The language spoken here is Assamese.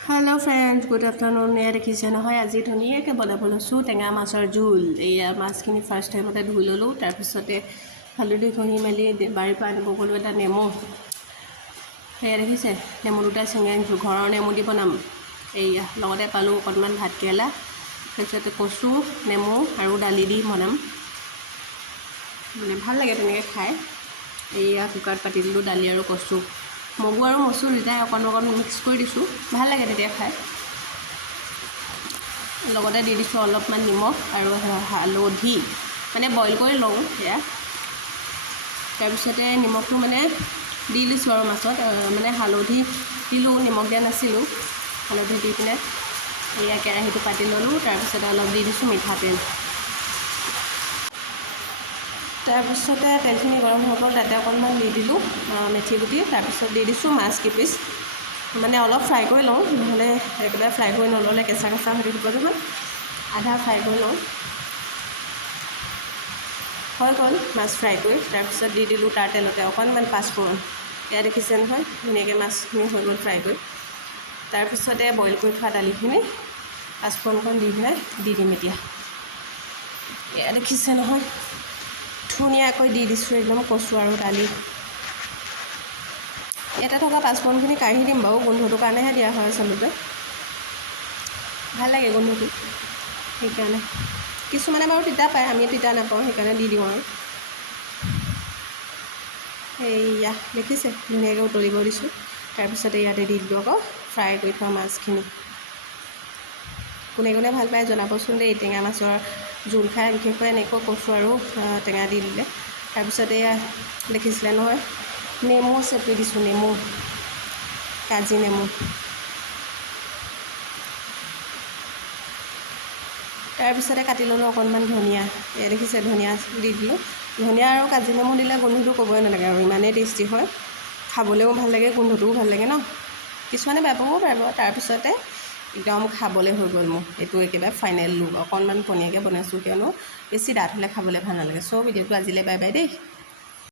हेलो फ्रेंड्स गुड आफ्टरनून ये देखिए নহয় আজি ধুনীয়াকৈ বনাব লৈছোঁ টেঙা মাছৰ জোল। এয়া মাছখিনি ফাৰ্ষ্ট টাইমতে ধুই ল'লোঁ, তাৰপিছতে হালধি ঘঁহি মেলি বাৰীৰ পৰা আনিব গ'লোঁ এটা নেমু। সেয়া দেখিছে নেমু দুটা ছিঙি আনিছোঁ, ঘৰৰ নেমু দি বনাম। এয়া লগতে পালোঁ অকণমান ভাতকেৰেলা, তাৰপিছতে কচু, নেমু আৰু দালি দি বনাম। মানে ভাল লাগে তেনেকৈ খাই। এয়া কুকাৰত পাতি দিলোঁ দালি আৰু কচু, মগু আৰু মচুৰ দুটাই অকণ মিক্স কৰি দিছোঁ, ভাল লাগে তেতিয়া খাই। লগতে দি দিছোঁ অলপমান নিমখ আৰু হালধি, মানে বইল কৰি লওঁ সেয়া। তাৰপিছতে নিমখটো মানে দি দিছোঁ আৰু মাছত, মানে হালধি দিলোঁ, নিমখ দিয়া নাছিলোঁ। হালধি দি পিনে এয়া কেৰাহীটো পাতি ল'লোঁ, তাৰপিছতে অলপ দি দিছোঁ মিঠাতেল। তাৰপিছতে তেলখিনি গৰম হৈ গ'ল, তাতে অকণমান দি দিলোঁ মেথি গুটি, তাৰপিছত দি দিছোঁ মাছ কেইপিচ। মানে অলপ ফ্ৰাই কৰি লওঁ, নহ'লে একেবাৰে ফ্ৰাই কৰি নল'লে কেঁচা কেঁচা হৈ থাকিব নহয়। আধা ফ্ৰাই কৰি লওঁ, হৈ গ'ল মাছ ফ্ৰাই কৰি। তাৰপিছত দি দিলোঁ তাৰ তেলতে অকণমান পাঁচফোৰণ। এয়া দেখিছে নহয় ধুনীয়াকৈ মাছখিনি হৈ গ'ল ফ্ৰাই কৰি। তাৰপিছতে বইল কৰি থোৱা দালিখিনি পাঁচফোৰণকণ দি পেলাই দি দিম এতিয়া। এয়া দেখিছে নহয় ধুনীয়াকৈ দি দিছোঁ একদম কচু আৰু দালি। ইয়াতে থকা পাঁচফোৰণখিনি কাঢ়ি দিম বাৰু, গোন্ধটোৰ কাৰণেহে দিয়া হয় আচলতে, ভাল লাগে গোন্ধটো সেইকাৰণে। কিছুমানে বাৰু তিতা পায়, আমি তিতা নাপাওঁ সেইকাৰণে দি দিওঁ আৰু। এইয়া দেখিছে ধুনীয়াকৈ উতলিব দিছোঁ। তাৰপিছতে ইয়াতে দি দিলোঁ আকৌ ফ্ৰাই কৰি থোৱা মাছখিনি। কোনে কোনে ভাল পায় জনাবচোন দেই, টেঙা মাছৰ জোল খাই, বিশেষকৈ এনেকৈ কচু আৰু টেঙা দি দিলে। তাৰপিছতে এয়া দেখিছিলে নহয় নেমু চেপি দিছোঁ, নেমু কাজি নেমু। তাৰপিছতে কাটি ল'লোঁ অকণমান ধনিয়া, এয়া দেখিছে ধনিয়া দি দিলোঁ। ধনিয়া আৰু কাজি নেমু দিলে গোন্ধটো ক'বই নালাগে আৰু ইমানেই টেষ্টি হয়, খাবলৈও ভাল লাগে, গোন্ধটোও ভাল লাগে ন। কিছুমানে বেয়া পাবও পাৰিব। তাৰপিছতে একদম খাবলৈ হৈ গ'ল মোৰ, এইটো একেবাৰে ফাইনেল লুক। অকণমান পনীয়াকৈ বনাইছোঁ কিয়নো বেছি ডাঠ হ'লে খাবলৈ ভাল নালাগে। চ' ভিডিঅ'টো আজিলৈ বাই বাই দেই।